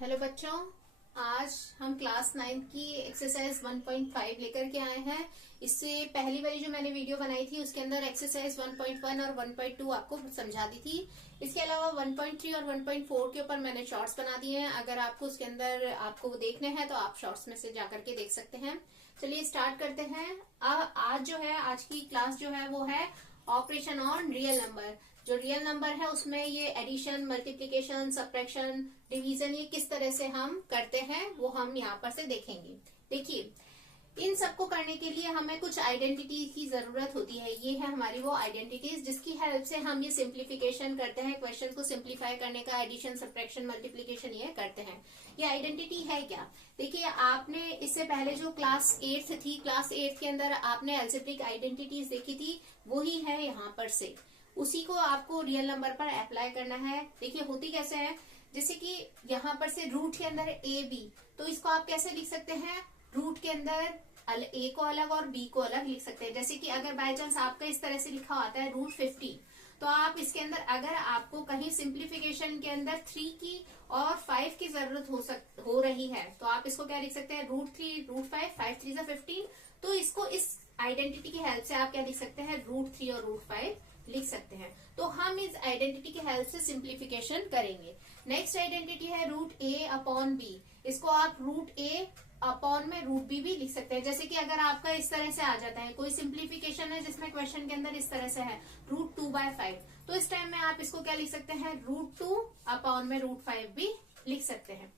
Hello बच्चों, आज हम क्लास 9 की एक्सरसाइज 1.5 लेकर के आए हैं। इससे पहली वाली जो मैंने वीडियो बनाई थी उसके अंदर एक्सरसाइज 1.1 और 1.2 आपको समझा दी थी। इसके अलावा 1.3 और 1.4 के ऊपर मैंने शॉर्ट्स बना दिए हैं। अगर आपको उसके अंदर आपको वो देखने हैं तो आप शॉर्ट्स में से जाकर के देख सकते हैं। चलिए स्टार्ट करते हैं। आज जो है, आज की क्लास जो है वो है ऑपरेशन ऑन रियल नंबर। जो रियल नंबर है उसमें ये एडिशन, मल्टीप्लिकेशन, सब्ट्रैक्शन, डिवीजन, ये किस तरह से हम करते हैं वो हम यहाँ पर से देखेंगे। देखिए, इन सबको करने के लिए हमें कुछ आइडेंटिटी की जरूरत होती है। ये है हमारी वो आइडेंटिटीज जिसकी हेल्प से हम ये सिंप्लीफिकेशन करते हैं, क्वेश्चन को सिंप्लीफाई करने का, एडिशन, सब्ट्रैक्शन, मल्टीप्लिकेशन ये करते हैं। ये आइडेंटिटी है क्या? देखिए, आपने इससे पहले जो क्लास 8 थी, क्लास 8 के अंदर आपने अलजेब्रिक आइडेंटिटीज देखी थी, वही है यहाँ पर से। उसी को आपको रियल नंबर पर अप्लाई करना है। देखिए होती कैसे है, जैसे कि यहाँ पर से रूट के अंदर ए बी, तो इसको आप कैसे लिख सकते हैं? रूट के अंदर ए को अलग और बी को अलग लिख सकते हैं। जैसे कि अगर बाय चांस आपका इस तरह से लिखा आता है रूट 50, तो आप इसके अंदर अगर आपको कहीं सिंप्लीफिकेशन के अंदर 3 की और 5 की जरूरत हो रही है, तो आप इसको क्या लिख सकते हैं? Root 3 root 5, 5 3 15। तो इसको इस आइडेंटिटी की हेल्प से आप क्या लिख सकते हैं? रूट 3 और रूट 5 लिख सकते हैं। तो हम इस आइडेंटिटी की हेल्प से सिंप्लीफिकेशन करेंगे। नेक्स्ट आइडेंटिटी है रूट ए अपॉन बी। इसको आप रूट ए अपॉन में रूट बी भी लिख सकते हैं। जैसे कि अगर आपका इस तरह से आ जाता है, कोई सिंप्लीफिकेशन है जिसमें क्वेश्चन के अंदर इस तरह से है रूट 2/5, तो इस टाइम में आप इसको क्या लिख सकते हैं? रूट 2 अपॉन में रूट 5 भी लिख सकते हैं।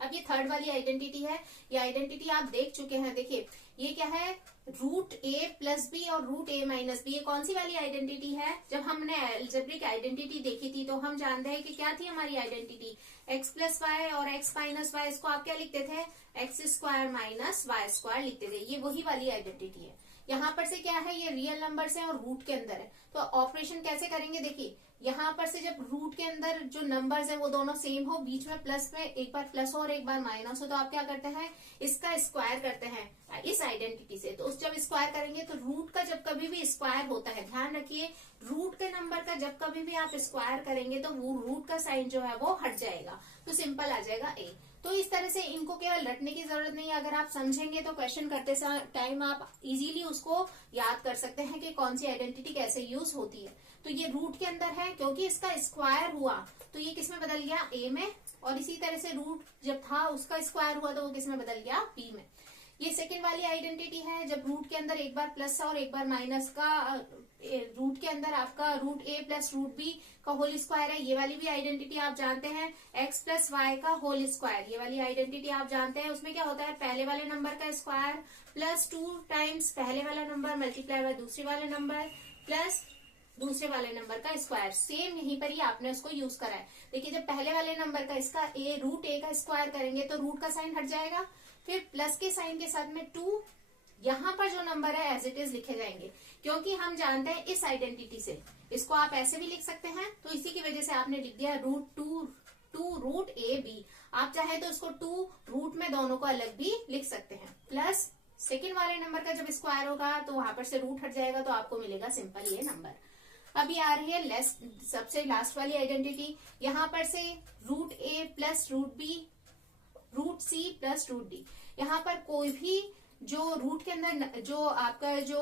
अब ये थर्ड वाली आइडेंटिटी है। ये आइडेंटिटी आप देख चुके हैं। देखिए ये क्या है? रूट ए प्लस बी और रूट ए माइनस बी। ये कौन सी वाली आइडेंटिटी है? जब हमने अलजेब्रिक आइडेंटिटी देखी थी तो हम जानते हैं कि क्या थी हमारी आइडेंटिटी? एक्स प्लस वाई और एक्स माइनस वाई, इसको आप क्या लिखते थे? X square minus Y square लिखते थे। ये वही वाली आइडेंटिटी है। यहाँ पर से क्या है? ये रियल नंबर्स है और रूट के अंदर है। तो ऑपरेशन कैसे करेंगे? देखिए यहाँ पर से जब रूट के अंदर जो नंबर्स है वो दोनों सेम हो, बीच में प्लस में एक बार प्लस हो और एक बार माइनस हो, तो आप क्या करते हैं? इसका स्क्वायर करते हैं इस आइडेंटिटी से। तो उस जब स्क्वायर करेंगे तो रूट का जब कभी भी स्क्वायर होता है, ध्यान रखिए, रूट के नंबर का जब कभी भी आप स्क्वायर करेंगे तो वो रूट का साइन जो है वो हट जाएगा, तो सिंपल आ जाएगा ए। तो इस तरह से इनको केवल रटने की जरूरत नहीं है। अगर आप समझेंगे तो क्वेश्चन करते टाइम आप इजीली उसको याद कर सकते हैं कि कौन सी आइडेंटिटी कैसे यूज होती है। तो ये रूट के अंदर है, क्योंकि इसका स्क्वायर हुआ तो ये किस में बदल गया? ए में। और इसी तरह से रूट जब था उसका स्क्वायर हुआ तो वो किस में बदल गया? बी में। ये सेकेंड वाली आइडेंटिटी है, जब रूट के अंदर एक बार प्लस और एक बार माइनस का, रूट के अंदर आपका root A plus root B का होल स्क्वायर है। ये वाली भी आइडेंटिटी आप जानते हैं। एक्स प्लस वाई का होल स्क्वायर, ये वाली आइडेंटिटी आप जानते हैं। उसमें क्या होता है? पहले वाले नंबर का स्क्वायर प्लस 2 टाइम्स पहले वाला नंबर मल्टीप्लाई बाय दूसरे वाले नंबर प्लस दूसरे वाले नंबर का स्क्वायर। सेम यहीं पर ही आपने उसको यूज करा है। देखिए जब पहले वाले नंबर का इसका रूट ए का स्क्वायर करेंगे तो रूट का साइन हट जाएगा, फिर प्लस के साइन के साथ में 2, यहाँ पर जो नंबर है एज इट इज लिखे जाएंगे, क्योंकि हम जानते हैं इस आइडेंटिटी से। इसको आप ऐसे भी लिख सकते हैं, तो इसी की वजह से आपने लिख दिया रूट 2 रूट ए बी। आप चाहे तो इसको 2 रूट में दोनों को अलग भी लिख सकते हैं। प्लस सेकेंड वाले नंबर का जब स्क्वायर होगा तो वहां पर से रूट हट जाएगा, तो आपको मिलेगा सिंपल ये नंबर। अभी आ रही है सबसे लास्ट वाली आइडेंटिटी। यहाँ पर से root A plus root B, root C plus root D. यहाँ पर कोई भी जो रूट के अंदर जो आपका जो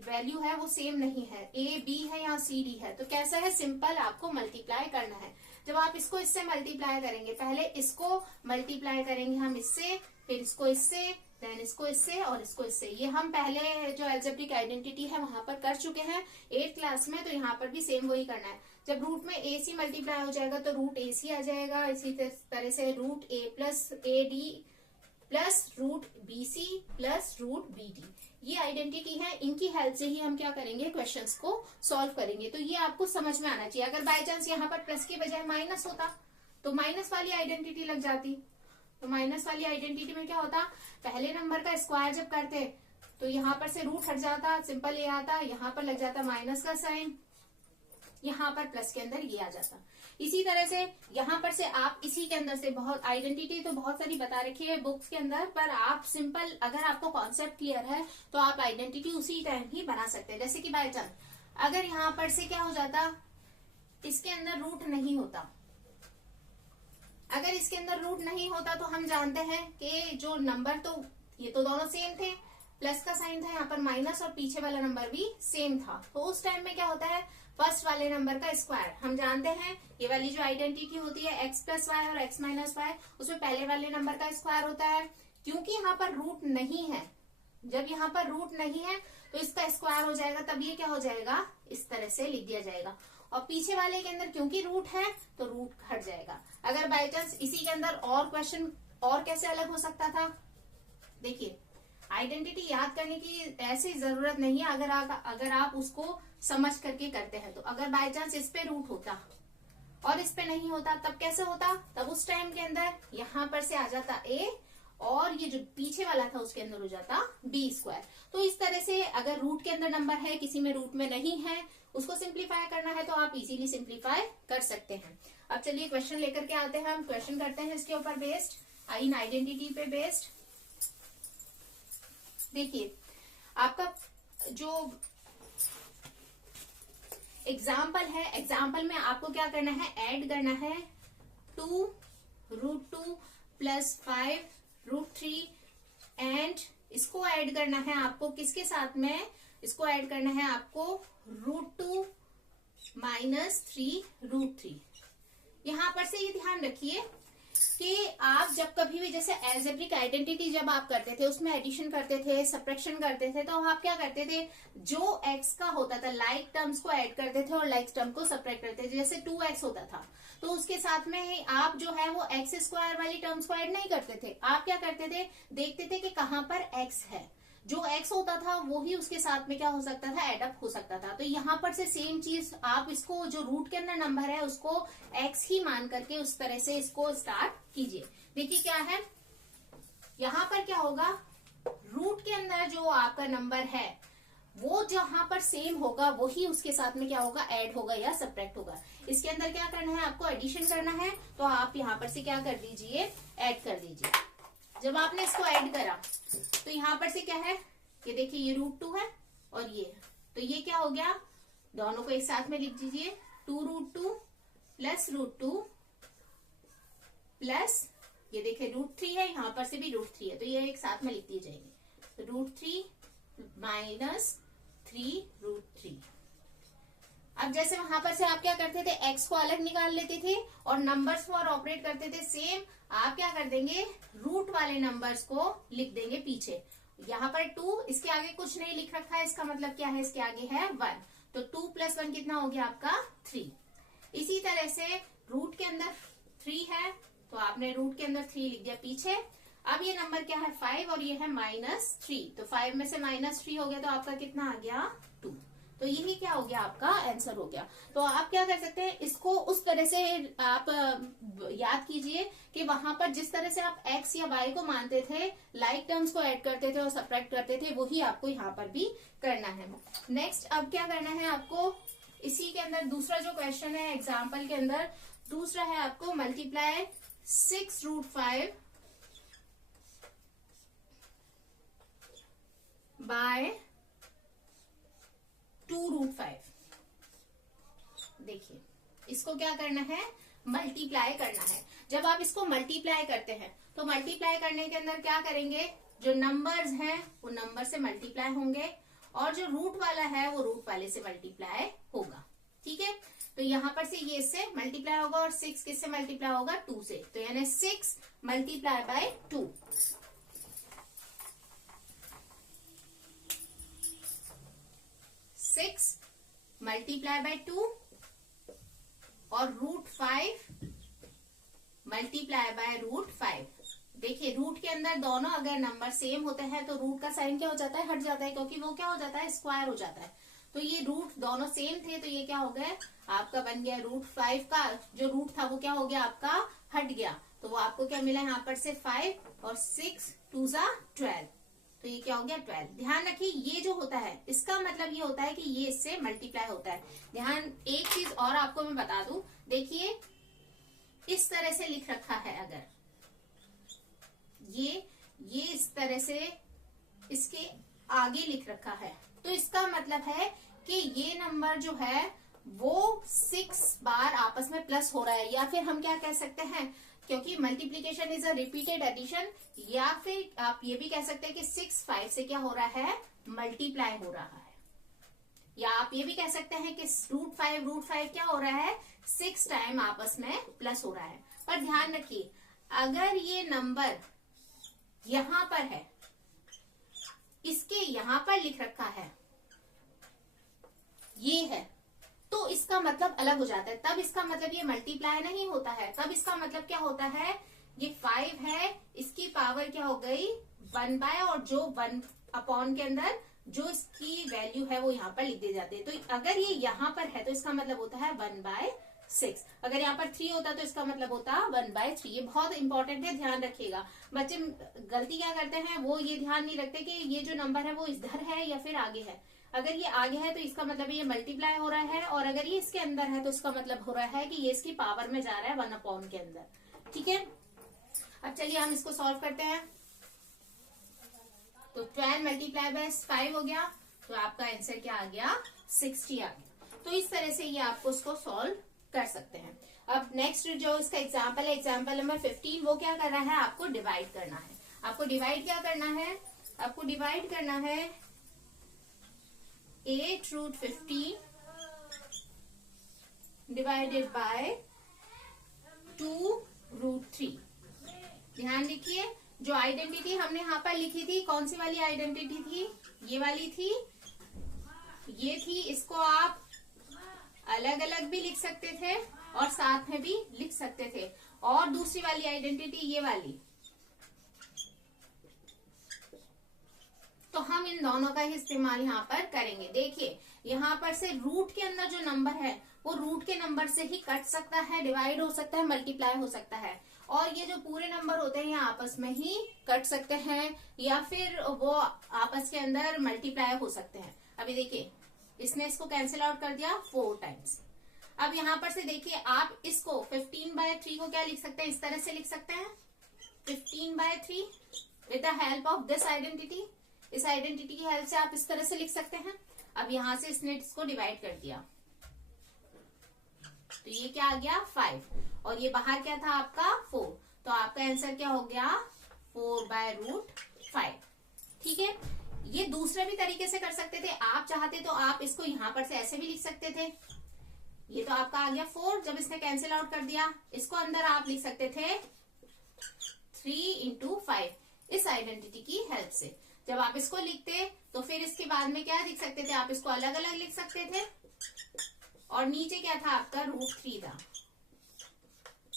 वैल्यू है वो सेम नहीं है, ए बी है यहाँ सी डी है। तो कैसा है? सिंपल आपको मल्टीप्लाई करना है। जब आप इसको इससे मल्टीप्लाई करेंगे, पहले इसको मल्टीप्लाई करेंगे हम इससे, फिर इसको इससे, देन इसको इससे और इसको इससे। ये हम पहले जो अलजेब्रिक आइडेंटिटी है वहां पर कर चुके हैं 8th क्लास में, तो यहाँ पर भी सेम वही करना है। जब रूट में ए सी मल्टीप्लाई हो जाएगा तो रूट ए सी आ जाएगा। इसी तरह से root A plus A D plus root B C plus root B D. ये आइडेंटिटी है, इनकी हेल्प से ही हम क्या करेंगे? क्वेश्चंस को सॉल्व करेंगे। तो ये आपको समझ में आना चाहिए। अगर बाय चांस यहाँ पर प्लस के बजाय माइनस होता तो माइनस वाली आइडेंटिटी लग जाती। तो माइनस वाली आइडेंटिटी में क्या होता? पहले नंबर का स्क्वायर जब करते तो यहाँ पर से रूट हट जाता, सिंपल ये आता, यहाँ पर लग जाता माइनस का साइन, यहाँ पर प्लस के अंदर ये आ जाता। इसी तरह से यहाँ पर से आप इसी के अंदर से बहुत आइडेंटिटी तो बहुत सारी बता रखी है बुक्स के अंदर, पर आप सिंपल अगर आपको कॉन्सेप्ट क्लियर है तो आप आइडेंटिटी उसी टाइम ही बना सकते हैं। जैसे कि बाय चांस अगर यहाँ पर से क्या हो जाता, इसके अंदर रूट नहीं होता, अगर इसके अंदर रूट नहीं होता तो हम जानते हैं कि जो नंबर, तो ये तो दोनों सेम थे, प्लस का साइन था, यहाँ पर माइनस, और पीछे वाला नंबर भी सेम था। तो उस टाइम में क्या होता है, फर्स्ट वाले नंबर का स्क्वायर। हम जानते हैं ये वाली जो आइडेंटिटी होती है एक्स प्लस वाई और एक्स माइनस वाई, उसमें पहले वाले नंबर का स्क्वायर होता है। क्योंकि यहाँ पर रूट नहीं है, जब यहाँ पर रूट नहीं है तो इसका स्क्वायर हो जाएगा, तब ये क्या हो जाएगा, इस तरह से लिख दिया जाएगा। और पीछे वाले के अंदर क्योंकि रूट है तो रूट हट जाएगा। अगर बाई चांस इसी के अंदर और क्वेश्चन और कैसे अलग हो सकता था, देखिए आइडेंटिटी याद करने की ऐसी जरूरत नहीं है अगर आप उसको समझ करके करते हैं। तो अगर बाय चांस इस पे रूट होता और इस पे नहीं होता तब कैसे होता, तब उस टाइम के अंदर यहाँ पर से आ जाता a और ये जो पीछे वाला था उसके अंदर हो जाता b स्क्वायर। तो इस तरह से अगर रूट के अंदर नंबर है, किसी में रूट में नहीं है, उसको सिंप्लीफाई करना है तो आप इजीली सिंप्लीफाई कर सकते हैं। अब चलिए क्वेश्चन लेकर के आते हैं, हम क्वेश्चन करते हैं इसके ऊपर बेस्ड, इन आइडेंटिटी पे बेस्ड। देखिए आपका जो एग्जाम्पल है, एग्जाम्पल में आपको क्या करना है, ऐड करना है 2√2 + 5√3 एंड इसको ऐड करना है आपको किसके साथ में, इसको ऐड करना है आपको √2 - 3√3। यहां पर से ये ध्यान रखिए कि आप जब कभी भी जैसे एल्जेब्रिक आइडेंटिटी जब आप करते थे, उसमें एडिशन करते थे, सब्ट्रैक्शन करते थे, तो आप क्या करते थे, जो एक्स का होता था लाइक टर्म्स को ऐड करते थे और लाइक टर्म को सब्ट्रैक्ट करते थे। जैसे 2x होता था तो उसके साथ में आप जो है वो एक्स स्क्वायर वाली टर्म्स को ऐड नहीं करते थे। आप क्या करते थे, देखते थे कि कहां पर x है, जो x होता था वो ही उसके साथ में क्या हो सकता था, एडअप हो सकता था। तो यहाँ पर से सेम चीज आप इसको जो रूट के अंदर नंबर है उसको x ही मान करके उस तरह से इसको स्टार्ट कीजिए। देखिए क्या है, यहाँ पर क्या होगा, रूट के अंदर जो आपका नंबर है वो जहां पर सेम होगा वही उसके साथ में क्या होगा, ऐड होगा या सब्ट्रैक्ट होगा। इसके अंदर क्या करना है, आपको एडिशन करना है, तो आप यहाँ पर से क्या कर दीजिए, ऐड कर दीजिए। जब आपने इसको ऐड करा तो यहाँ पर से क्या है, ये देखिए ये √2 है और ये है, तो ये क्या हो गया, दोनों को एक साथ में लिख दीजिए, 2√2 + √2 प्लस ये देखिए √3 है, यहाँ पर से भी √3 है, तो ये एक साथ में लिख दिए जाएंगे, तो √3 - 3√3। अब जैसे वहां पर से आप क्या करते थे, x को अलग निकाल लेते थे और नंबर्स पर ऑपरेट करते थे, सेम आप क्या कर देंगे, रूट वाले नंबर्स को लिख देंगे पीछे। यहाँ पर 2, इसके आगे कुछ नहीं लिख रखा है, इसका मतलब क्या है, इसके आगे है 1, तो 2 + 1 कितना हो गया आपका 3। इसी तरह से रूट के अंदर 3 है तो आपने रूट के अंदर 3 लिख दिया पीछे। अब ये नंबर क्या है 5 और ये है -3, तो 5 में से -3 हो गया तो आपका कितना आ गया 2। तो यही क्या हो गया, आपका आंसर हो गया। तो आप क्या कर सकते हैं, इसको उस तरह से आप याद कीजिए कि वहां पर जिस तरह से आप x या y को मानते थे, लाइक टर्म्स को ऐड करते थे और सब्ट्रैक्ट करते थे, वही आपको यहाँ पर भी करना है। नेक्स्ट अब क्या करना है आपको, इसी के अंदर दूसरा जो क्वेश्चन है एग्जाम्पल के अंदर, दूसरा है आपको मल्टीप्लाई 6√5 बाय 2√5। देखिए इसको क्या करना है, मल्टीप्लाई करना है। जब आप इसको मल्टीप्लाई करते हैं तो मल्टीप्लाई करने के अंदर क्या करेंगे, जो नंबर्स हैं वो नंबर से मल्टीप्लाई होंगे और जो रूट वाला है वो रूट वाले से मल्टीप्लाई होगा। ठीक है, तो यहाँ पर से ये इससे मल्टीप्लाई होगा और 6 किससे मल्टीप्लाई होगा, 2 से, तो यानी 6 × 2। 6 × 2 और √5 × √5। देखिए रूट के अंदर दोनों अगर नंबर सेम होते हैं तो रूट का साइन क्या हो जाता है, हट जाता है, क्योंकि वो क्या हो जाता है, स्क्वायर हो जाता है। तो ये रूट दोनों सेम थे तो ये क्या हो गया, आपका बन गया √5 का जो रूट था वो क्या हो गया, आपका हट गया। तो वो आपको क्या मिला यहाँ पर से 5 और 6 2 × 12, तो ये क्या हो गया 12। ध्यान रखिए ये जो होता है इसका मतलब ये होता है कि ये इससे मल्टीप्लाई होता है। ध्यान, एक चीज और आपको मैं बता दूं, देखिए इस तरह से लिख रखा है, अगर ये इस तरह से इसके आगे लिख रखा है तो इसका मतलब है कि ये नंबर जो है वो 6 बार आपस में प्लस हो रहा है, या फिर हम क्या कह सकते हैं, क्योंकि multiplication is a repeated addition, या फिर आप ये भी कह सकते हैं कि 6 5 से क्या हो रहा है, मल्टीप्लाई हो रहा है। या आप ये भी कह सकते हैं कि रूट फाइव क्या हो रहा है, 6 टाइम आपस में प्लस हो रहा है। पर ध्यान रखिए, अगर ये नंबर यहां पर है, इसके यहां पर लिख रखा है, ये है, तो इसका मतलब अलग हो जाता है। तब इसका मतलब ये मल्टीप्लाई नहीं होता है, तब इसका मतलब क्या होता है, ये 5 है, इसकी पावर क्या हो गई 1 बाय, और जो 1 अपॉन के अंदर जो इसकी वैल्यू है वो यहाँ पर लिख दी जाती है। तो अगर ये यहाँ पर है तो इसका मतलब होता है 1/6। अगर यहाँ पर 3 होता तो इसका मतलब होता 1/3। ये बहुत इंपॉर्टेंट है, ध्यान रखिएगा। बच्चे गलती क्या करते हैं, वो ये ध्यान नहीं रखते कि ये जो नंबर है वो इधर है या फिर आगे है। अगर ये आगे है तो इसका मतलब ये मल्टीप्लाई हो रहा है, और अगर ये इसके अंदर है तो इसका मतलब हो रहा है कि ये इसकी पावर में जा रहा है 1 अपॉन के अंदर। ठीक है, अब चलिए हम इसको सॉल्व करते हैं। तो 12 मल्टीप्लाई बाय 5 हो गया, तो आपका आंसर क्या आ गया, 60 आ गया। तो इस तरह से ये आपको इसको सॉल्व कर सकते हैं। अब नेक्स्ट जो इसका एग्जाम्पल है, एग्जाम्पल नंबर 15, वो क्या कर रहा है, आपको डिवाइड करना है। आपको डिवाइड क्या करना है, आपको डिवाइड करना है 8√15 डिवाइडेड बाय 2√3। ध्यान रखिए, जो आइडेंटिटी हमने यहाँ पर लिखी थी, कौन सी वाली आइडेंटिटी थी, ये वाली थी, ये थी। इसको आप अलग अलग भी लिख सकते थे और साथ में भी लिख सकते थे। और दूसरी वाली आइडेंटिटी ये वाली, तो हम इन दोनों का ही इस्तेमाल यहाँ पर करेंगे। देखिए, यहाँ पर से रूट के अंदर जो नंबर है वो रूट के नंबर से ही कट सकता है, डिवाइड हो सकता है, मल्टीप्लाई हो सकता है। और ये जो पूरे नंबर होते हैं ये आपस में ही कट सकते हैं, या फिर वो आपस के अंदर मल्टीप्लाई हो सकते हैं। अभी देखिए, इसने इसको कैंसिल आउट कर दिया 4 टाइम्स। अब यहाँ पर से देखिए, आप इसको 15/3 को क्या लिख सकते हैं, इस तरह से लिख सकते हैं 15/3 with the help of this identity. इस आइडेंटिटी की हेल्प से आप इस तरह से लिख सकते हैं। अब यहां से इसने इसको डिवाइड कर दिया, तो ये क्या आ गया 5, और ये बाहर क्या था आपका 4, तो आपका आंसर क्या हो गया 4/√5। ठीक है, ये दूसरे भी तरीके से कर सकते थे। आप चाहते तो आप इसको यहां पर से ऐसे भी लिख सकते थे। ये तो आपका आ गया 4, जब इसने कैंसिल आउट कर दिया, इसको अंदर आप लिख सकते थे 3 × 5 इस आइडेंटिटी की हेल्प से। जब आप इसको लिखते तो फिर इसके बाद में क्या लिख सकते थे, आप इसको अलग अलग लिख सकते थे, और नीचे क्या था आपका √3 था,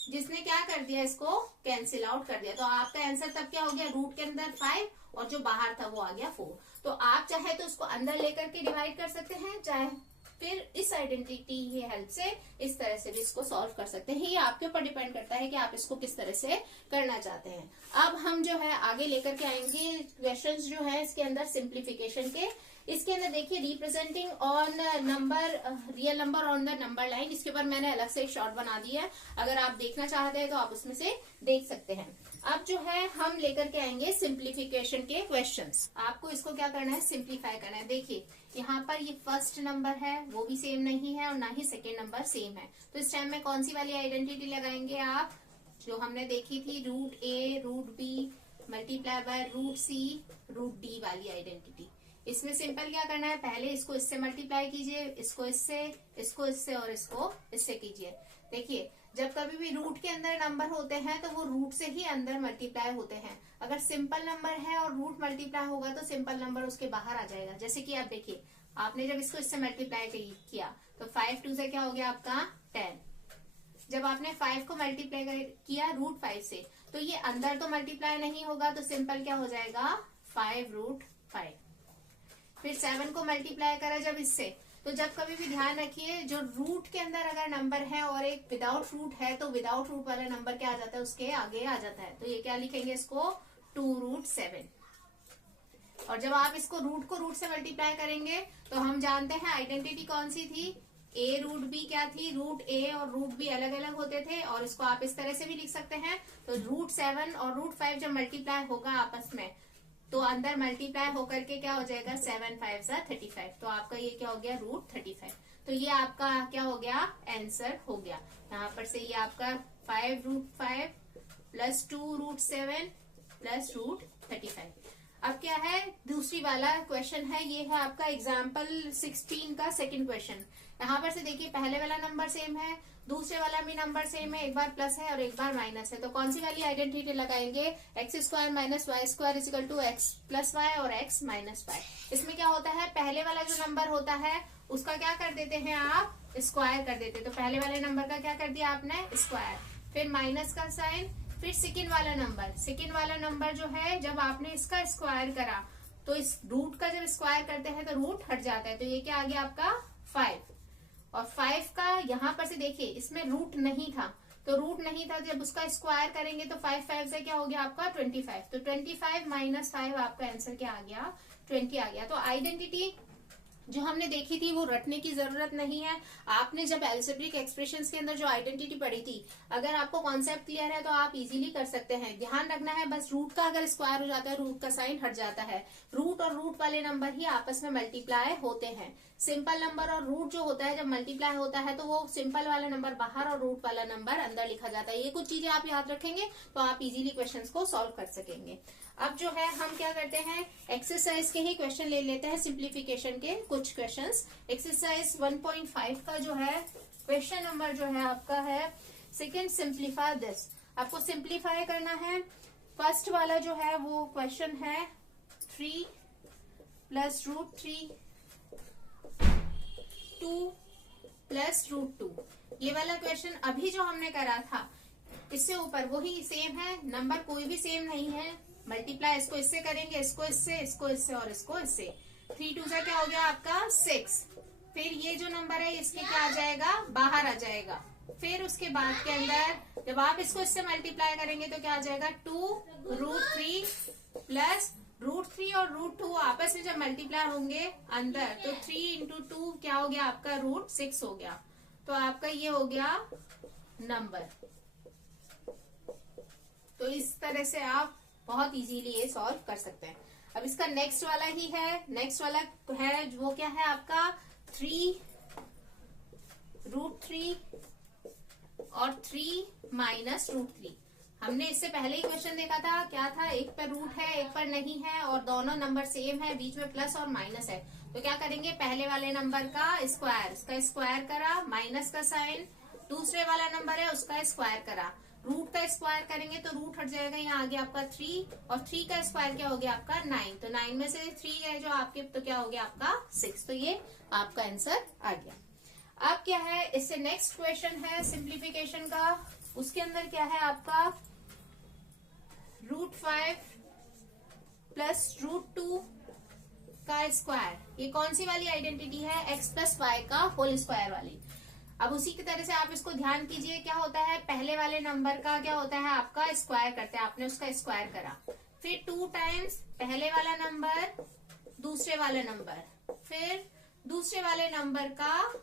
जिसने क्या कर दिया, इसको कैंसिल आउट कर दिया। तो आपका आंसर तब क्या हो गया, रूट के अंदर 5 और जो बाहर था वो आ गया 4। तो आप चाहे तो उसको अंदर लेकर के डिवाइड कर सकते हैं, चाहे फिर इस आइडेंटिटी की हेल्प से इस तरह से भी इसको सॉल्व कर सकते हैं। ये आपके ऊपर डिपेंड करता है कि आप इसको किस तरह से करना चाहते हैं। अब हम जो है आगे लेकर के आएंगे क्वेश्चंस जो है इसके अंदर सिंप्लीफिकेशन के। इसके अंदर देखिए, representing on number, real number on the number line, इसके ऊपर मैंने अलग से एक शॉर्ट बना दी है। अगर आप देखना चाहते हैं तो आप उसमें से देख सकते हैं। अब जो है हम लेकर के आएंगे सिंप्लीफिकेशन के क्वेश्चंस। आपको इसको क्या करना है, सिंप्लीफाई करना है। देखिए, यहाँ पर ये फर्स्ट नंबर है, वो भी सेम नहीं है, और ना ही सेकेंड नंबर सेम है। तो इस टाइम में कौन सी वाली आइडेंटिटी लगाएंगे आप, जो हमने देखी थी √a √b multiply by √c √d वाली आइडेंटिटी। इसमें सिंपल क्या करना है, पहले इसको इससे मल्टीप्लाई कीजिए, इसको इससे, इसको इससे और इसको इससे कीजिए। देखिए, जब कभी भी रूट के अंदर नंबर होते हैं तो वो रूट से ही अंदर मल्टीप्लाई होते हैं। अगर सिंपल नंबर है और रूट मल्टीप्लाई होगा तो सिंपल नंबर उसके बाहर आ जाएगा। जैसे कि आप देखिए, आपने जब इसको इससे मल्टीप्लाई किया तो 5 2 से क्या हो गया आपका 10। जब आपने 5 को मल्टीप्लाई किया √5 से, तो ये अंदर तो मल्टीप्लाई नहीं होगा, तो सिंपल क्या हो जाएगा 5√5। फिर 7 को मल्टीप्लाई करा जब इससे, तो जब कभी भी ध्यान रखिए, जो रूट के अंदर अगर नंबर है और एक विदाउट रूट है, तो विदाउट रूट वाला नंबर क्या आ जाता है, उसके आगे आ जाता है। तो ये क्या लिखेंगे, इसको 2√7। और जब आप इसको रूट को रूट से मल्टीप्लाई करेंगे तो हम जानते हैं आइडेंटिटी कौन सी थी, a √b क्या थी, √a और √b अलग अलग होते थे। और इसको आप इस तरह से भी लिख सकते हैं। तो √7 और √5 जब मल्टीप्लाई होगा आपस में, तो अंदर मल्टीप्लाई होकर के क्या हो जाएगा 7 5 35। तो आपका ये क्या हो गया √35। तो ये आपका क्या हो गया, आंसर हो गया। यहाँ पर से ये आपका 5√5 प्लस 2√7 प्लस √35। अब क्या है, दूसरी वाला क्वेश्चन है, ये है आपका एग्जाम्पल 16 का सेकंड क्वेश्चन। यहाँ पर से देखिए पहले वाला नंबर सेम है, दूसरे वाला भी नंबर सेम है, एक बार प्लस है और एक बार माइनस है। तो कौन सी वाली आइडेंटिटी लगाएंगे, x² minus y² equal to x plus Y और x माइनस वाई। इसमें क्या होता है, पहले वाला जो नंबर होता है उसका क्या कर देते हैं आप, स्क्वायर कर देते। तो पहले वाले नंबर का क्या कर दिया आपने, स्क्वायर, फिर माइनस का साइन, फिर सेकंड वाला नंबर जो है जब आपने इसका स्क्वायर करा तो इस रूट का जब स्क्वायर करते हैं तो रूट हट जाता है। तो ये क्या आ गया आपका 5, और 5 का यहाँ पर से देखिए इसमें रूट नहीं था, तो रूट नहीं था, जब उसका स्क्वायर करेंगे तो 5 से क्या हो गया आपका 25। तो 25 माइनस 5 आपका आंसर क्या आ गया, 20 आ गया। तो आइडेंटिटी जो हमने देखी थी वो रटने की जरूरत नहीं है। आपने जब एल्जेब्रिक एक्सप्रेशंस के अंदर जो आइडेंटिटी पढ़ी थी, अगर आपको कॉन्सेप्ट क्लियर है तो आप इजीली कर सकते हैं। ध्यान रखना है बस, रूट का अगर स्क्वायर हो जाता है रूट का साइन हट जाता है। रूट और रूट वाले नंबर ही आपस में मल्टीप्लाई होते हैं। सिंपल नंबर और रूट जो होता है जब मल्टीप्लाई होता है तो वो सिंपल वाला नंबर बाहर और रूट वाला नंबर अंदर लिखा जाता है। ये कुछ चीजें आप याद रखेंगे तो आप इजीली क्वेश्चंस को सॉल्व कर सकेंगे। अब जो है हम क्या करते हैं, एक्सरसाइज के ही क्वेश्चन ले लेते हैं, सिंप्लीफिकेशन के कुछ क्वेश्चंस। एक्सरसाइज 1.5 का जो है क्वेश्चन नंबर जो है आपका है सेकंड, सिंप्लीफाई दिस। आपको सिंप्लीफाई करना है। फर्स्ट वाला जो है वो क्वेश्चन है 3 प्लस √3 2 प्लस √2। ये वाला क्वेश्चन अभी जो हमने करा था इससे ऊपर वही सेम है, नंबर कोई भी सेम नहीं है। मल्टीप्लाई इसको इससे करेंगे, इसको इससे, इसको इससे और इसको इससे। 3 2 क्या हो गया आपका 6। फिर ये जो नंबर है इसके क्या आ जाएगा, बाहर आ जाएगा। फिर उसके बाद के अंदर जब आप इसको इससे मल्टीप्लाई करेंगे तो क्या आ जाएगा 2√3 प्लस √3 और √2 आपस में जब मल्टीप्लाई होंगे अंदर तो 3 × 2 क्या हो गया आपका √6 हो गया। तो आपका ये हो गया नंबर। तो इस तरह से आप बहुत इजीली ये सॉल्व कर सकते हैं। अब इसका नेक्स्ट वाला ही है, नेक्स्ट वाला है वो क्या है आपका 3√3 और 3 माइनस √3। हमने इससे पहले ही क्वेश्चन देखा था, क्या था, एक पर रूट है एक पर नहीं है और दोनों नंबर सेम है, बीच में प्लस और माइनस है। तो क्या करेंगे, पहले वाले नंबर का स्क्वायर, उसका स्क्वायर करा, माइनस का साइन, दूसरे वाला नंबर है उसका स्क्वायर करा, रूट का स्क्वायर करेंगे तो रूट हट जाएगा, यहाँ आ गया आपका 3 और 3 का स्क्वायर क्या हो गया आपका 9। तो 9 में से 3 है जो आपके, तो क्या हो गया आपका 6। तो ये आपका आंसर आ गया। अब क्या है, इससे नेक्स्ट क्वेश्चन है सिंप्लीफिकेशन का। उसके अंदर क्या है आपका √5 प्लस √2 का स्क्वायर। ये कौन सी वाली आइडेंटिटी है, x प्लस वाई का होल स्क्वायर वाली। अब उसी की तरह से आप इसको ध्यान कीजिए, क्या होता है, पहले वाले नंबर का क्या होता है आपका स्क्वायर करते हैं, आपने उसका स्क्वायर करा, फिर 2 टाइम्स पहले वाला नंबर दूसरे वाले नंबर, फिर दूसरे वाले नंबर का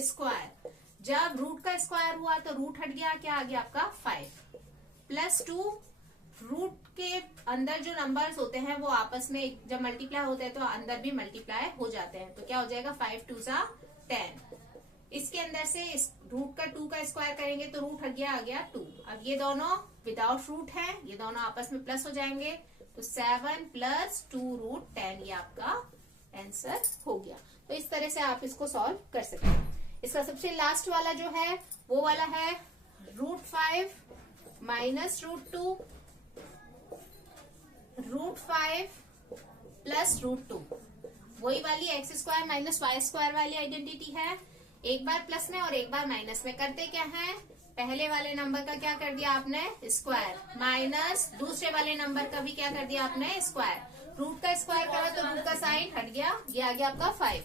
स्क्वायर। जब रूट का स्क्वायर हुआ तो रूट हट गया, क्या आ गया आपका 5 प्लस 2। रूट के अंदर जो नंबर्स होते हैं वो आपस में जब मल्टीप्लाई होते हैं तो अंदर भी मल्टीप्लाई हो जाते हैं। तो क्या हो जाएगा 5 2 10। इसके अंदर से इस रूट का 2 का स्क्वायर करेंगे तो रूट हट गया, आ गया 2। अब ये दोनों विदाउट रूट है, ये दोनों आपस में प्लस हो जाएंगे तो 7 प्लस 2√10 ये आपका आंसर हो गया। तो इस तरह से आप इसको सॉल्व कर सकते हैं। इसका सबसे लास्ट वाला जो है वो वाला है √5 माइनस √2 √5 प्लस √2। वही वाली x² माइनस y² वाली आइडेंटिटी है, एक बार प्लस में और एक बार माइनस में। करते क्या है, पहले वाले नंबर का क्या कर दिया आपने स्क्वायर, माइनस दूसरे वाले नंबर का भी क्या कर दिया आपने स्क्वायर। रूट का स्क्वायर करा तो रूट का साइन हट गया, ये आ गया आपका 5।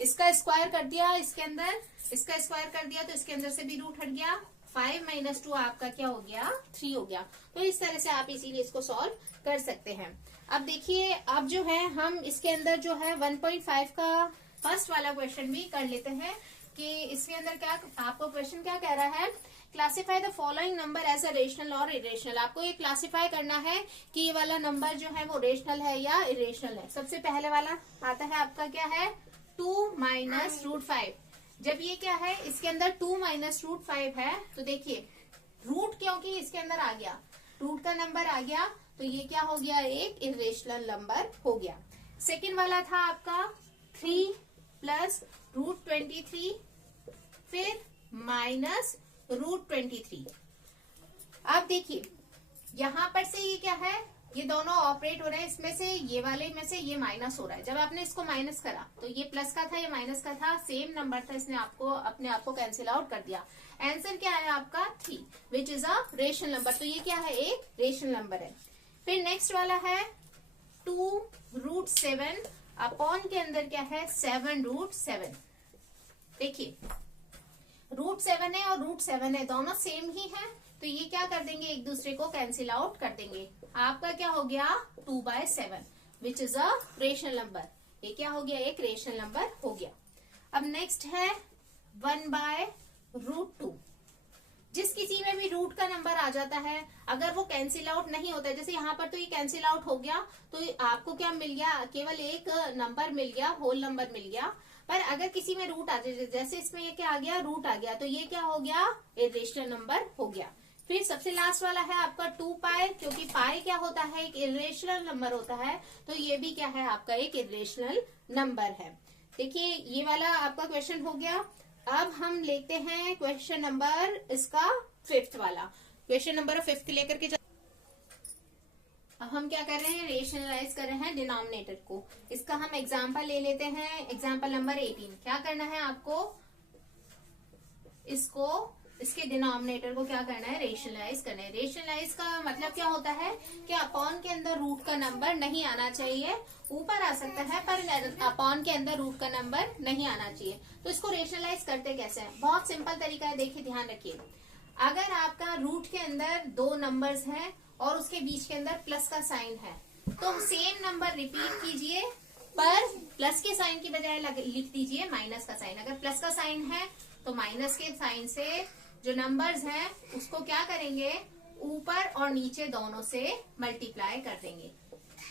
इसका स्क्वायर कर दिया इसके अंदर, इसका स्क्वायर कर दिया तो इसके अंदर से भी रूट हट गया, 5 माइनस 2 आपका क्या हो गया 3 हो गया। तो इस तरह से आप इसीलिए इसको सॉल्व कर सकते हैं। अब देखिए, अब जो है हम इसके अंदर जो है 1.5 का फर्स्ट वाला क्वेश्चन भी कर लेते हैं कि इसके अंदर क्या आपको क्वेश्चन क्या कह रहा है, classify the following number as a rational और इरेशनल। आपको ये क्लासिफाई करना है कि ये वाला नंबर जो है वो रेशनल है या इरेशनल है। सबसे पहले वाला आता है आपका क्या है 2 माइनस √5। जब ये क्या है, इसके अंदर 2 माइनस रूट 5 है, तो देखिए रूट क्योंकि इसके अंदर आ गया, रूट का नंबर आ गया, तो ये क्या हो गया, एक इरेशनल नंबर हो गया। सेकंड वाला था आपका 3 प्लस रूट 23 फिर माइनस रूट 23। अब देखिए यहां पर से ये क्या है, ये दोनों ऑपरेट हो रहे हैं, इसमें से ये वाले में से ये माइनस हो रहा है। जब आपने इसको माइनस करा तो ये प्लस का था, ये माइनस का था, सेम नंबर था, इसने आपको अपने आप को कैंसिल आउट कर दिया। आंसर क्या है आपका 3 which is a rational number. तो ये क्या है, एक रेशनल नंबर है। फिर नेक्स्ट वाला है 2 रूट 7 अपॉन के अंदर क्या है 7 रूट 7। देखिए रूट 7 है और रूट 7 है, दोनों सेम ही है, तो ये क्या कर देंगे, एक दूसरे को कैंसिल आउट कर देंगे। आपका क्या हो गया 2/7 which is a rational number. ये क्या हो गया, एक रेशनल नंबर हो गया। अब नेक्स्ट है 1/√2। जिस किसी में भी रूट का नंबर आ जाता है, अगर वो कैंसिल आउट नहीं होता है, जैसे यहाँ पर तो ये कैंसिल आउट हो गया, तो आपको क्या मिल गया, केवल एक नंबर मिल गया, होल नंबर मिल गया। पर अगर किसी में रूट आ जाए, जैसे इसमें ये क्या आ गया, रूट आ गया, तो ये क्या हो गया, इरेशनल नंबर हो गया। फिर सबसे लास्ट वाला है आपका 2π, क्योंकि पाई क्या होता है, एक इरेशनल नंबर होता है, तो ये भी क्या है आपका एक इरेशनल नंबर है। देखिए ये वाला आपका क्वेश्चन हो गया। अब हम लेते हैं क्वेश्चन नंबर इसका 5th वाला, क्वेश्चन नंबर 5 लेकर के। अब हम क्या कर रहे हैं, रेशनलाइज कर रहे हैं डिनोमिनेटर को। इसका हम एग्जाम्पल ले लेते हैं, एग्जाम्पल नंबर 18। क्या करना है आपको, इसके डिनोमिनेटर को क्या करना है, रेशनलाइज करना है। रेशनलाइज का मतलब क्या होता है कि अपॉन के अंदर रूट का नंबर नहीं आना चाहिए, ऊपर आ सकता है पर अपॉन के अंदर रूट का नंबर नहीं आना चाहिए। तो इसको रेशनलाइज करते कैसे हैं, बहुत सिंपल तरीका है, देखिए ध्यान रखिए। अगर आपका रूट के अंदर 2 नंबर्स हैं और उसके बीच के अंदर प्लस का साइन है, तो सेम नंबर रिपीट कीजिए, पर प्लस के साइन की बजाय लिख दीजिए माइनस का साइन। अगर प्लस का साइन है तो माइनस के साइन से जो नंबर्स हैं उसको क्या करेंगे, ऊपर और नीचे दोनों से मल्टीप्लाई कर देंगे।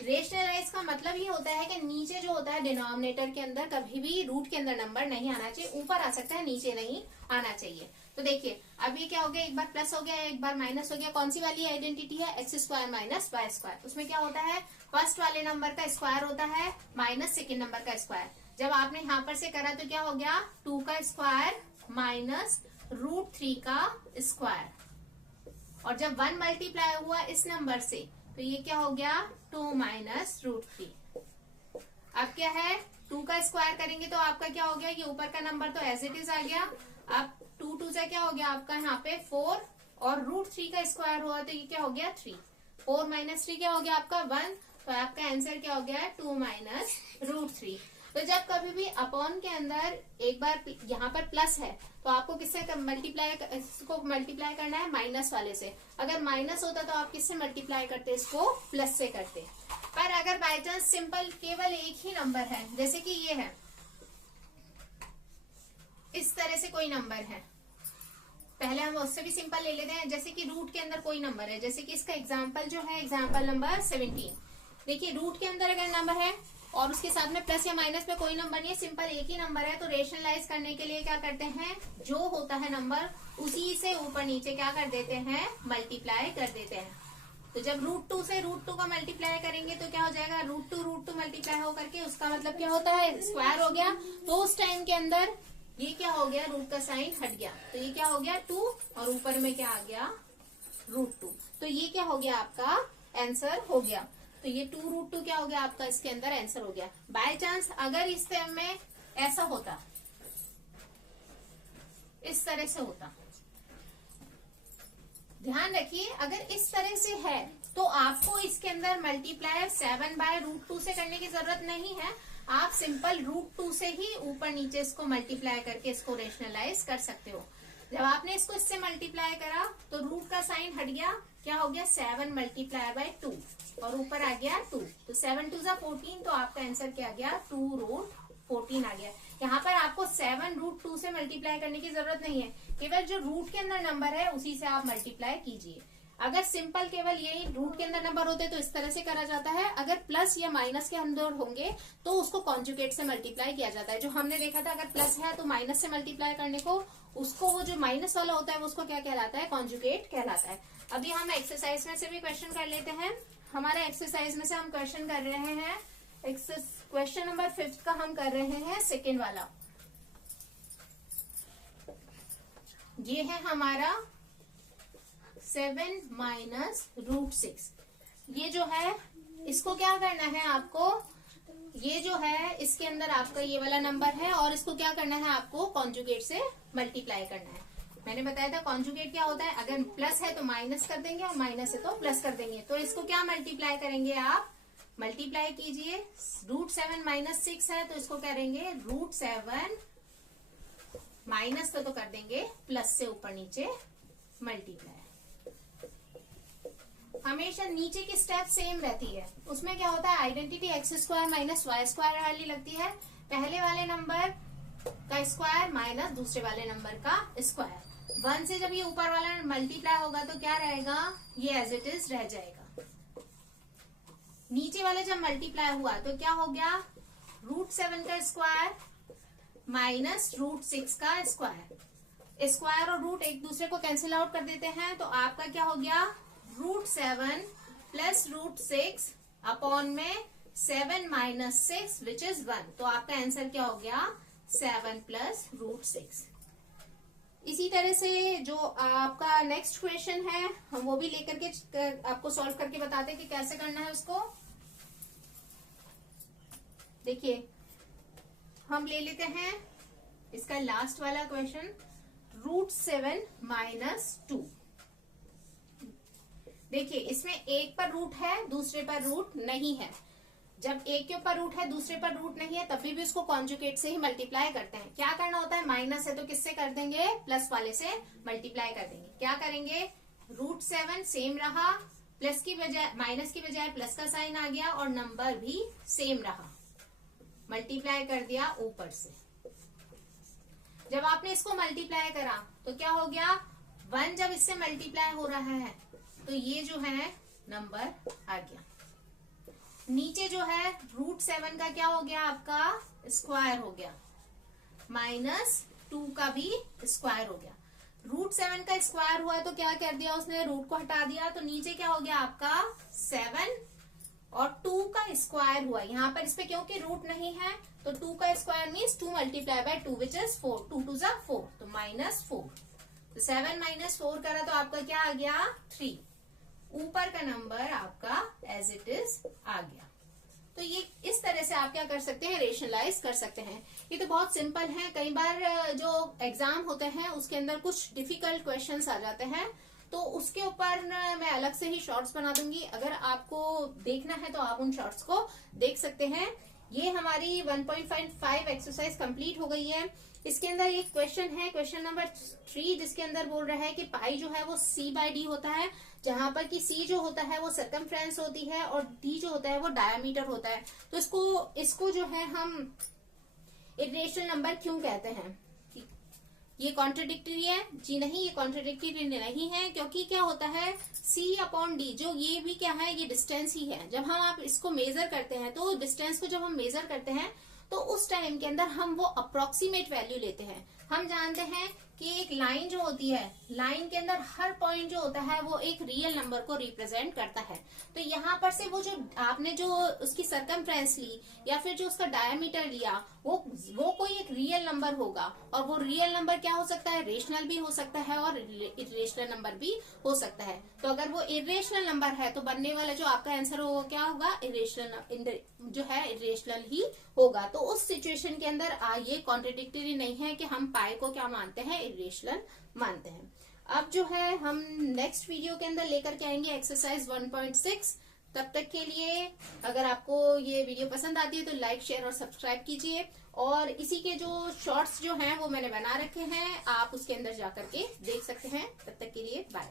रेशनलाइज का मतलब ये होता है कि नीचे जो होता है डिनोमिनेटर के अंदर कभी भी रूट के अंदर नंबर नहीं आना चाहिए, ऊपर आ सकता है, नीचे नहीं आना चाहिए। तो देखिए अब ये क्या हो गया, एक बार प्लस हो गया, एक बार माइनस हो गया। कौन सी वाली आइडेंटिटी है, x² माइनस y²। उसमें क्या होता है, फर्स्ट वाले नंबर का स्क्वायर होता है माइनस सेकेंड नंबर का स्क्वायर। जब आपने यहाँ पर से करा तो क्या हो गया, 2 का स्क्वायर माइनस √3 का स्क्वायर। और जब 1 मल्टीप्लाई हुआ इस नंबर से, तो ये क्या हो गया 2 माइनस √3। अब क्या है, 2 का स्क्वायर करेंगे तो आपका क्या हो गया, ये ऊपर का नंबर तो एज इट इज आ गया। अब 2 से क्या हो गया आपका यहाँ पे 4, और √3 का स्क्वायर हुआ तो ये क्या हो गया 3। 4 माइनस 3 क्या हो गया आपका 1, तो आपका आंसर क्या हो गया 2 माइनस √3। तो जब कभी भी अपॉन के अंदर एक बार यहाँ पर प्लस है तो आपको किससे मल्टीप्लाई करना है, माइनस वाले से। अगर माइनस होता तो आप किससे मल्टीप्लाई करते, इसको प्लस से करते। पर अगर बाय चांस सिंपल केवल एक ही नंबर है, जैसे कि ये है, इस तरह से कोई नंबर है, पहले हम उससे भी सिंपल ले लेते हैं। जैसे कि रूट के अंदर कोई नंबर है, जैसे कि इसका एग्जाम्पल जो है एग्जाम्पल नंबर 17। देखिए रूट के अंदर अगर नंबर है और उसके साथ में प्लस या माइनस में कोई नंबर नहीं है, सिंपल एक ही नंबर है, तो रेशनलाइज करने के लिए क्या करते हैं, जो होता है नंबर उसी से ऊपर नीचे क्या कर देते हैं, मल्टीप्लाई कर देते हैं। तो जब √2 से √2 का मल्टीप्लाई करेंगे तो क्या हो जाएगा, √2 मल्टीप्लाई होकर के उसका मतलब क्या होता है, स्क्वायर हो गया। तो उस टाइम के अंदर ये क्या हो गया, रूट का साइन हट गया, तो ये क्या हो गया 2 और ऊपर में क्या आ गया √2। तो ये क्या हो गया आपका आंसर हो गया। तो ये 2√2 क्या हो गया आपका, इसके अंदर आंसर हो गया। बाय चांस अगर इस टाइम में ऐसा होता, इस तरह से होता, ध्यान रखिए अगर इस तरह से है तो आपको इसके अंदर मल्टीप्लाई 7/√2 से करने की जरूरत नहीं है। आप सिंपल √2 से ही ऊपर नीचे इसको मल्टीप्लाई करके इसको रेशनलाइज कर सकते हो। जब आपने इसको इससे मल्टीप्लाई करा तो रूट का साइन हट गया, क्या हो गया 7 × 2 और ऊपर आ गया 2, तो 7 × 2 = 14, तो आपका आंसर क्या आ गया 2√14 आ गया। यहाँ पर आपको 7√2 से मल्टीप्लाई करने की जरूरत नहीं है, केवल जो रूट के अंदर नंबर है उसी से आप मल्टीप्लाई कीजिए। अगर सिंपल केवल यही रूट के अंदर नंबर होते तो इस तरह से करा जाता है, अगर प्लस या माइनस के अंदर होंगे तो उसको कॉन्जुगेट से मल्टीप्लाई किया जाता है। जो हमने देखा था, अगर प्लस है तो माइनस से मल्टीप्लाई करने को, उसको वो जो माइनस वाला होता है वो उसको क्या कहलाता है, कॉन्जुगेट कहलाता है। अभी हम एक्सरसाइज में से भी क्वेश्चन कर लेते हैं। हमारे एक्सरसाइज में से हम क्वेश्चन कर रहे हैं, क्वेश्चन नंबर 5 का हम कर रहे हैं सेकेंड वाला। ये है हमारा 7 माइनस रूट 6। ये जो है इसको क्या करना है आपको, ये जो है इसके अंदर आपका ये वाला नंबर है और इसको क्या करना है आपको, कॉन्जुगेट से मल्टीप्लाई करना है। मैंने बताया था कॉन्जुगेट क्या होता है, अगर प्लस है तो माइनस कर देंगे और माइनस है तो प्लस कर देंगे। तो इसको क्या मल्टीप्लाई करेंगे आप, मल्टीप्लाई कीजिए। रूट 7 माइनस 6 है तो इसको करेंगे रूट 7 माइनस तो कर देंगे प्लस से ऊपर नीचे मल्टीप्लाई। हमेशा नीचे की स्टेप सेम रहती है। उसमें क्या होता है, identity X square minus Y square वाली लगती है। पहले वाले नंबर का स्क्वायर माइनस दूसरे वाले नंबर का स्क्वायर। 1 से जब ये ऊपर वाला मल्टीप्लाई होगा तो क्या रहेगा, ये एज इट इज रह जाएगा। नीचे वाले जब मल्टीप्लाई हुआ तो क्या हो गया, रूट 7 का स्क्वायर माइनस रूट 6 का स्क्वायर। स्क्वायर और रूट एक दूसरे को कैंसिल आउट कर देते हैं तो आपका क्या हो गया, रूट 7 प्लस रूट 6 अपॉन में 7 माइनस 6 विच इज 1। तो आपका आंसर क्या हो गया, 7 प्लस रूट 6। इसी तरह से जो आपका नेक्स्ट क्वेश्चन है हम वो भी लेकर के आपको सॉल्व करके बताते हैं कि कैसे करना है उसको। देखिए हम ले लेते हैं इसका लास्ट वाला क्वेश्चन, रूट 7 माइनस 2। देखिए इसमें एक पर रूट है दूसरे पर रूट नहीं है। जब एक के ऊपर रूट है दूसरे पर रूट नहीं है तभी भी उसको कॉन्जुगेट से ही मल्टीप्लाई करते हैं। क्या करना होता है, माइनस है तो किससे कर देंगे, प्लस वाले से मल्टीप्लाई कर देंगे। क्या करेंगे, रूट 7 सेम रहा, प्लस की बजाय माइनस की बजाय प्लस का साइन आ गया और नंबर भी सेम रहा, मल्टीप्लाई कर दिया ऊपर से। जब आपने इसको मल्टीप्लाई करा तो क्या हो गया, 1 जब इससे मल्टीप्लाई हो रहा है तो ये जो है नंबर आ गया। नीचे जो है रूट 7 का क्या हो गया, आपका स्क्वायर हो गया, माइनस 2 का भी स्क्वायर हो गया। रूट 7 का स्क्वायर हुआ तो क्या कर दिया उसने, रूट को हटा दिया तो नीचे क्या हो गया आपका 7 और 2 का स्क्वायर हुआ। यहाँ पर इस पे क्योंकि रूट नहीं है तो 2 का square means 2 multiply by 2 which is 4, 2 2 जा 4 तो माइनस 4। तो 7 माइनस 4 करा तो आपका क्या आ गया 3। ऊपर का नंबर आपका एज इट इज आ गया। तो ये इस तरह से आप क्या कर सकते हैं, रेशनलाइज कर सकते हैं। ये तो बहुत सिंपल है। कई बार जो एग्जाम होते हैं उसके अंदर कुछ डिफिकल्ट क्वेश्चंस आ जाते हैं तो उसके ऊपर मैं अलग से ही शॉर्ट्स बना दूंगी। अगर आपको देखना है तो आप उन शॉर्ट्स को देख सकते हैं। ये हमारी 1.5 एक्सरसाइज कंप्लीट हो गई है। इसके अंदर एक क्वेश्चन है, क्वेश्चन नंबर 3, जिसके अंदर बोल रहा है कि पाई जो है वो C/D होता है, जहां पर कि C जो होता है वो सर्कमफ्रेंस होती है और D जो होता है वो डायमीटर होता है। तो इसको जो है हम इरेशनल नंबर क्यों कहते हैं, ये कॉन्ट्रडिक्टरी है जी? नहीं, ये कॉन्ट्रडिक्टरी नहीं है, क्योंकि क्या होता है C/D जो ये भी क्या है, ये डिस्टेंस ही है। जब हम आप इसको मेजर करते हैं तो डिस्टेंस को जब हम मेजर करते हैं तो उस टाइम के अंदर हम वो अप्रोक्सीमेट वैल्यू लेते हैं। हम जानते हैं कि एक लाइन जो होती है, लाइन के अंदर हर पॉइंट जो होता है वो एक रियल नंबर को रिप्रेजेंट करता है। तो यहाँ पर से वो जो आपने जो उसकी सर्कमफ्रेंस ली या फिर जो उसका डायमीटर लिया वो कोई एक रियल नंबर होगा। और वो रियल नंबर क्या हो सकता है, रेशनल भी हो सकता है और इरेशनल नंबर भी हो सकता है। तो अगर वो इरेशनल नंबर है तो बनने वाला जो आपका आंसर होगा क्या होगा, इरेशनल जो है इरेशनल ही होगा। तो उस सिचुएशन के अंदर ये कॉन्ट्रडिक्टरी नहीं है कि हम पाई को क्या मानते हैं, इरेशनल मानते हैं। अब जो है हम नेक्स्ट वीडियो के अंदर लेकर के आएंगे एक्सरसाइज 1.6। तब तक के लिए अगर आपको ये वीडियो पसंद आती है तो लाइक शेयर और सब्सक्राइब कीजिए। और इसी के जो शॉर्ट्स जो हैं वो मैंने बना रखे हैं, आप उसके अंदर जाकर के देख सकते हैं। तब तक के लिए बाय।